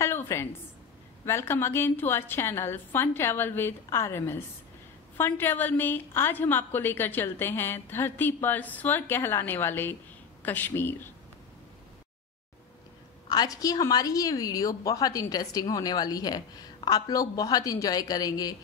Hello friends, welcome again to our channel Fun Travel with RMS। Fun travel में आज हम आपको लेकर चलते हैं धरती पर स्वर्ग कहलाने वाले कश्मीर। आज की हमारी ये वीडियो बहुत इंटरेस्टिंग होने वाली है, आप लोग बहुत इंजॉय करेंगे।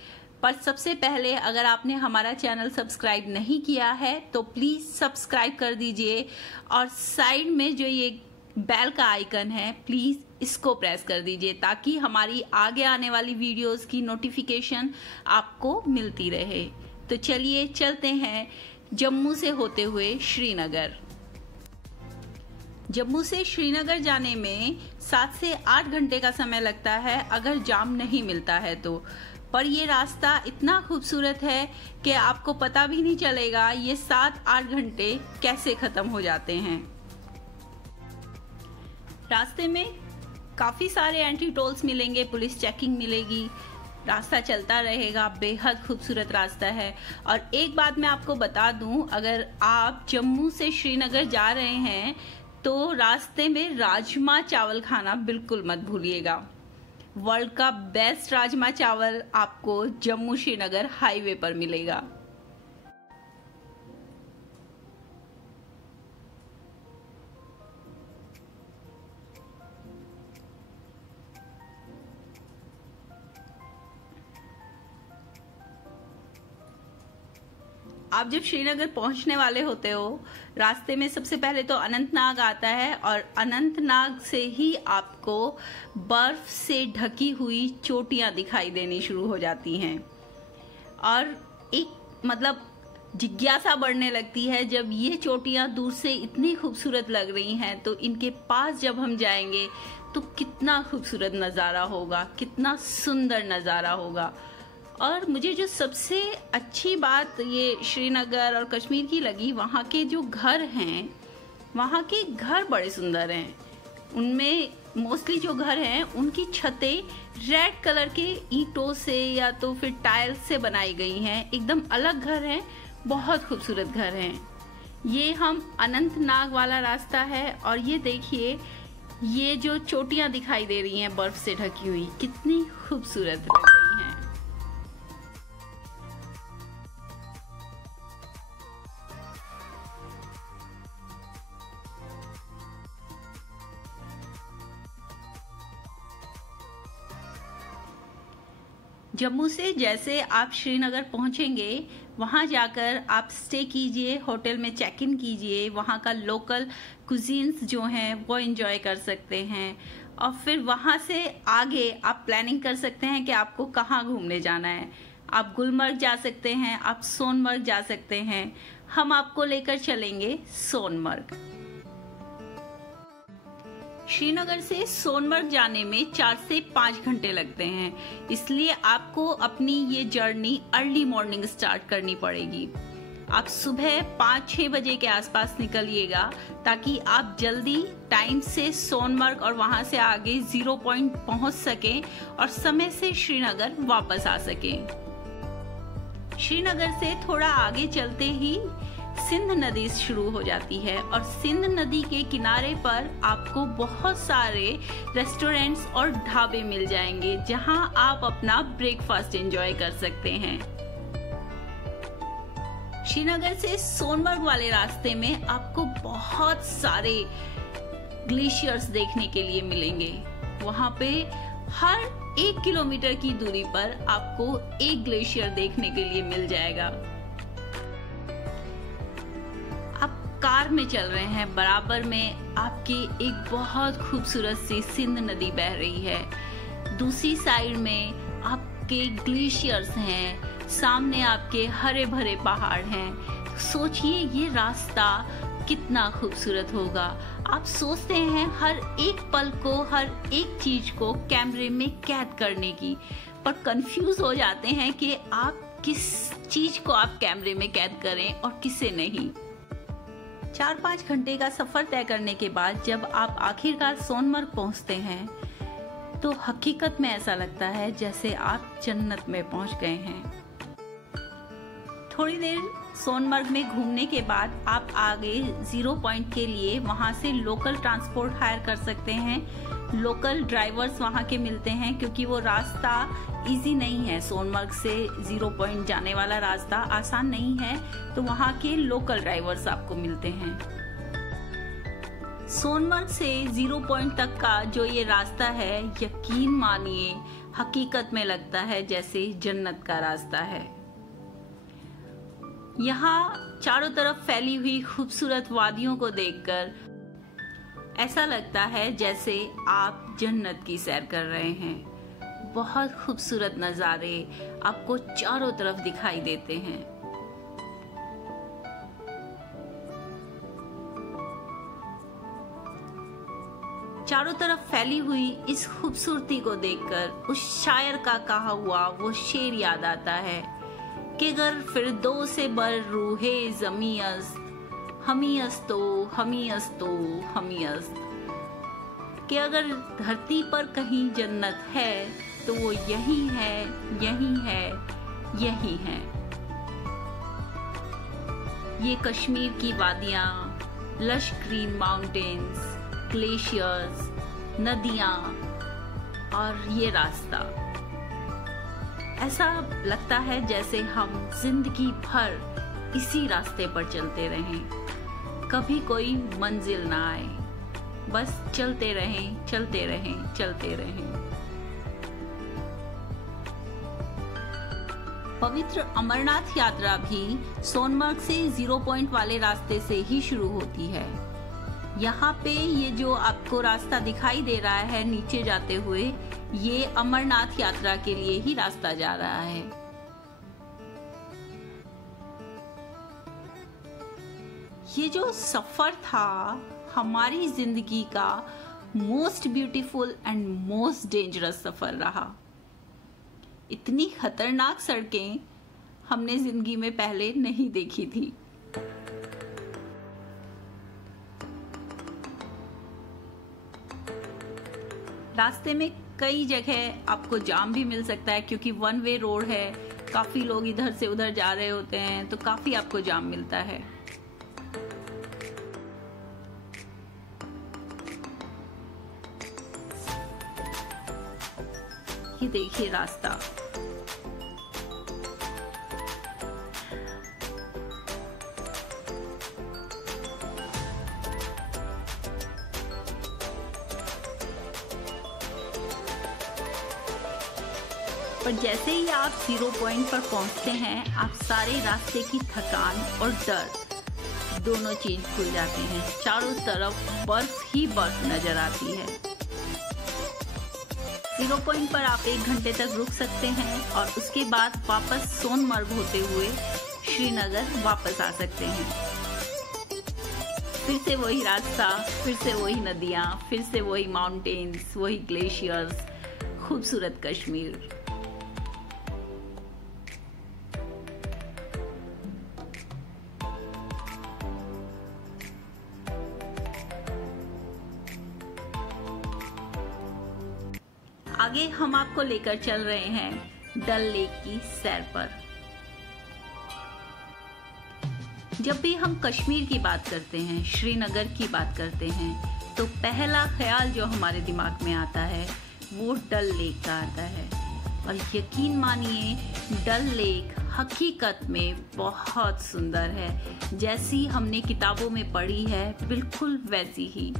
पर सबसे पहले अगर आपने हमारा चैनल सब्सक्राइब नहीं किया है तो प्लीज सब्सक्राइब कर दीजिए और साइड में जो ये बेल का आइकन है प्लीज इसको प्रेस कर दीजिए ताकि हमारी आगे आने वाली वीडियोस की नोटिफिकेशन आपको मिलती रहे। तो चलिए चलते हैं जम्मू से होते हुए श्रीनगर। जम्मू से श्रीनगर जाने में 7 से 8 घंटे का समय लगता है अगर जाम नहीं मिलता है तो। पर ये रास्ता इतना खूबसूरत है कि आपको पता भी नहीं चलेगा ये 7-8 घंटे कैसे खत्म हो जाते हैं। रास्ते में काफी सारे एंट्री टोल्स मिलेंगे, पुलिस चेकिंग मिलेगी, रास्ता चलता रहेगा, बेहद खूबसूरत रास्ता है। और एक बात मैं आपको बता दूं, अगर आप जम्मू से श्रीनगर जा रहे हैं तो रास्ते में राजमा चावल खाना बिल्कुल मत भूलिएगा। वर्ल्ड का बेस्ट राजमा चावल आपको जम्मू श्रीनगर हाईवे पर मिलेगा। आप जब श्रीनगर पहुंचने वाले होते हो रास्ते में सबसे पहले तो अनंतनाग आता है और अनंतनाग से ही आपको बर्फ से ढकी हुई चोटियां दिखाई देनी शुरू हो जाती हैं और एक जिज्ञासा बढ़ने लगती है जब ये चोटियां दूर से इतनी खूबसूरत लग रही हैं तो इनके पास जब हम जाएंगे तो कितना खूबसूरत नज़ारा होगा, कितना सुंदर नज़ारा होगा। और मुझे जो सबसे अच्छी बात ये श्रीनगर और कश्मीर की लगी, वहाँ के जो घर हैं, वहाँ के घर बड़े सुंदर हैं। उनमें मोस्टली जो घर हैं उनकी छतें रेड कलर के ईंटों से या तो फिर टाइल्स से बनाई गई हैं, एकदम अलग घर हैं, बहुत खूबसूरत घर हैं। ये हम अनंतनाग वाला रास्ता है और ये देखिए ये जो चोटियाँ दिखाई दे रही हैं बर्फ से ढकी हुई, कितनी खूबसूरत लग रही हैं। जम्मू से जैसे आप श्रीनगर पहुंचेंगे वहां जाकर आप स्टे कीजिए, होटल में चेक इन कीजिए, वहां का लोकल कुजीन्स जो हैं वो एंजॉय कर सकते हैं और फिर वहां से आगे आप प्लानिंग कर सकते हैं कि आपको कहाँ घूमने जाना है। आप गुलमर्ग जा सकते हैं, आप सोनमर्ग जा सकते हैं। हम आपको लेकर चलेंगे सोनमर्ग। श्रीनगर से सोनमर्ग जाने में 4 से 5 घंटे लगते हैं, इसलिए आपको अपनी ये जर्नी अर्ली मॉर्निंग स्टार्ट करनी पड़ेगी। आप सुबह 5-6 बजे के आसपास निकलिएगा ताकि आप जल्दी टाइम से सोनमर्ग और वहां से आगे 0 पॉइंट पहुंच सकें और समय से श्रीनगर वापस आ सकें। श्रीनगर से थोड़ा आगे चलते ही सिंध नदी शुरू हो जाती है और सिंध नदी के किनारे पर आपको बहुत सारे रेस्टोरेंट्स और ढाबे मिल जाएंगे जहां आप अपना ब्रेकफास्ट एंजॉय कर सकते हैं। श्रीनगर से सोनमर्ग वाले रास्ते में आपको बहुत सारे ग्लेशियर्स देखने के लिए मिलेंगे। वहां पे हर 1 किलोमीटर की दूरी पर आपको एक ग्लेशियर देखने के लिए मिल जाएगा। कार में चल रहे हैं, बराबर में आपकी एक बहुत खूबसूरत सी सिंध नदी बह रही है, दूसरी साइड में आपके ग्लेशियर्स हैं, सामने आपके हरे भरे पहाड़ हैं। सोचिए ये रास्ता कितना खूबसूरत होगा। आप सोचते हैं हर एक पल को, हर एक चीज को कैमरे में कैद करने की, पर कंफ्यूज हो जाते हैं कि आप किस चीज को आप कैमरे में कैद करें और किसे नहीं। 4-5 घंटे का सफर तय करने के बाद जब आप आखिरकार सोनमर्ग पहुंचते हैं तो हकीकत में ऐसा लगता है जैसे आप जन्नत में पहुंच गए हैं। थोड़ी देर सोनमर्ग में घूमने के बाद आप आगे 0 पॉइंट के लिए वहां से लोकल ट्रांसपोर्ट हायर कर सकते हैं। लोकल ड्राइवर्स वहाँ के मिलते हैं, क्योंकि वो रास्ता इजी नहीं है। सोनमर्ग से 0 पॉइंट जाने वाला रास्ता आसान नहीं है, तो वहाँ के लोकल ड्राइवर्स आपको मिलते हैं। सोनमर्ग से 0 पॉइंट तक का जो ये रास्ता है, यकीन मानिए हकीकत में लगता है जैसे जन्नत का रास्ता है। यहाँ चारों तरफ फैली हुई खूबसूरत वादियों को देखकर ऐसा लगता है जैसे आप जन्नत की सैर कर रहे हैं। बहुत खूबसूरत नज़ारे आपको चारों तरफ दिखाई देते हैं। चारों तरफ फैली हुई इस खूबसूरती को देखकर उस शायर का कहा हुआ वो शेर याद आता है कि अगर फिरदौस से बर रूहे ज़मीअस्त हमीअस्तो हमीअस्तो हमीअस्त, कि अगर धरती पर कहीं जन्नत है तो वो यही है, यही है, यही है। ये कश्मीर की वादियां, लश ग्रीन माउंटेन्स, ग्लेशियर्स, नदियां और ये रास्ता, ऐसा लगता है जैसे हम जिंदगी भर इसी रास्ते पर चलते रहें, कभी कोई मंजिल ना आए, बस चलते रहें, चलते रहें, चलते रहें। पवित्र अमरनाथ यात्रा भी सोनमर्ग से 0 पॉइंट वाले रास्ते से ही शुरू होती है। यहाँ पे ये जो आपको रास्ता दिखाई दे रहा है नीचे जाते हुए, ये अमरनाथ यात्रा के लिए ही रास्ता जा रहा है। ये जो सफर था हमारी जिंदगी का most beautiful and most dangerous सफर रहा। इतनी खतरनाक सड़कें हमने जिंदगी में पहले नहीं देखी थी। रास्ते में कई जगह आपको जाम भी मिल सकता है, क्योंकि 1 वे रोड है, काफी लोग इधर से उधर जा रहे होते हैं, तो काफी आपको जाम मिलता है। ये देखिए रास्ता, पर जैसे ही आप 0 पॉइंट पर पहुंचते हैं, आप सारे रास्ते की थकान और डर दोनों चीज भूल जाते हैं। चारों तरफ बर्फ ही बर्फ नजर आती है। 0 पॉइंट पर आप 1 घंटे तक रुक सकते हैं और उसके बाद वापस सोनमर्ग होते हुए श्रीनगर वापस आ सकते हैं। फिर से वही रास्ता, फिर से वही नदियां, फिर से वही माउंटेन्स, वही ग्लेशियर्स, खूबसूरत कश्मीर। आगे हम आपको लेकर चल रहे हैं डल लेक की सैर पर। जब भी हम कश्मीर की बात करते हैं, श्रीनगर की बात करते हैं, तो पहला ख्याल जो हमारे दिमाग में आता है वो डल लेक का आता है। और यकीन मानिए डल लेक हकीकत में बहुत सुंदर है। जैसी हमने किताबों में पढ़ी है बिल्कुल वैसी ही।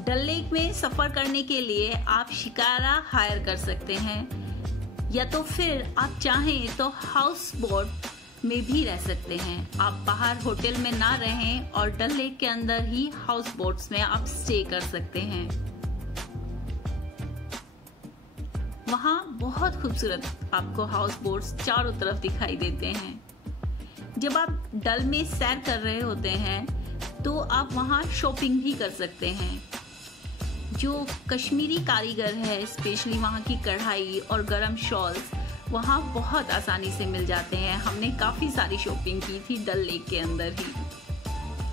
डल लेक में सफर करने के लिए आप शिकारा हायर कर सकते हैं, या तो फिर आप चाहें तो हाउस बोट में भी रह सकते हैं। आप बाहर होटल में ना रहें और डल लेक के अंदर ही हाउस बोट्स में आप स्टे कर सकते हैं। वहाँ बहुत खूबसूरत आपको हाउस बोट्स चारों तरफ दिखाई देते हैं। जब आप डल में सैर कर रहे होते हैं तो आप वहाँ शॉपिंग भी कर सकते हैं। जो कश्मीरी कारीगर है, स्पेशली वहाँ की कढ़ाई और गरम शॉल्स वहाँ बहुत आसानी से मिल जाते हैं। हमने काफ़ी सारी शॉपिंग की थी डल लेक के अंदर ही।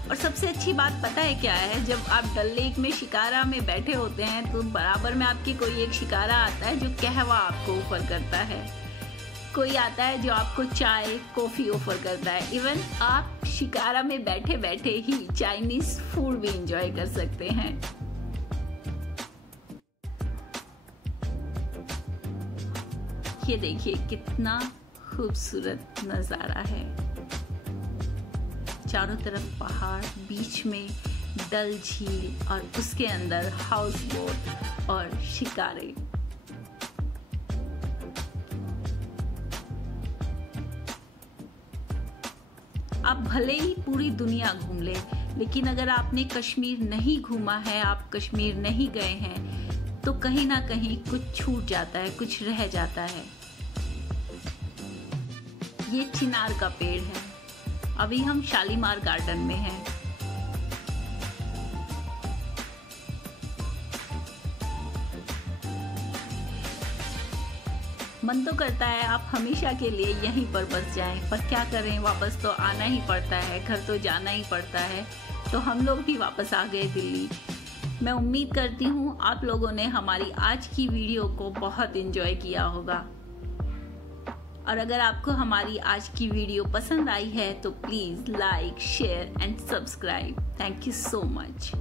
और सबसे अच्छी बात पता है क्या है, जब आप डल लेक में शिकारा में बैठे होते हैं तो बराबर में आपके कोई एक शिकारा आता है जो कहवा आपको ऑफर करता है, कोई आता है जो आपको चाय कॉफ़ी ऑफर करता है। इवन आप शिकारा में बैठे बैठे ही चाइनीज फूड भी एंजॉय कर सकते हैं। ये देखिए कितना खूबसूरत नजारा है। चारों तरफ पहाड़, बीच में डल झील और उसके अंदर हाउस बोट और शिकारे। आप भले ही पूरी दुनिया घूम ले, लेकिन अगर आपने कश्मीर नहीं घूमा है, आप कश्मीर नहीं गए हैं, तो कहीं ना कहीं कुछ छूट जाता है, कुछ रह जाता है। ये चिनार का पेड़ है। अभी हम शालीमार गार्डन में हैं। मन तो करता है आप हमेशा के लिए यहीं पर बस जाएं, पर क्या करें, वापस तो आना ही पड़ता है, घर तो जाना ही पड़ता है। तो हम लोग भी वापस आ गए दिल्ली। मैं उम्मीद करती हूँ आप लोगों ने हमारी आज की वीडियो को बहुत एंजॉय किया होगा। और अगर आपको हमारी आज की वीडियो पसंद आई है तो please like, share and subscribe. Thank you so much.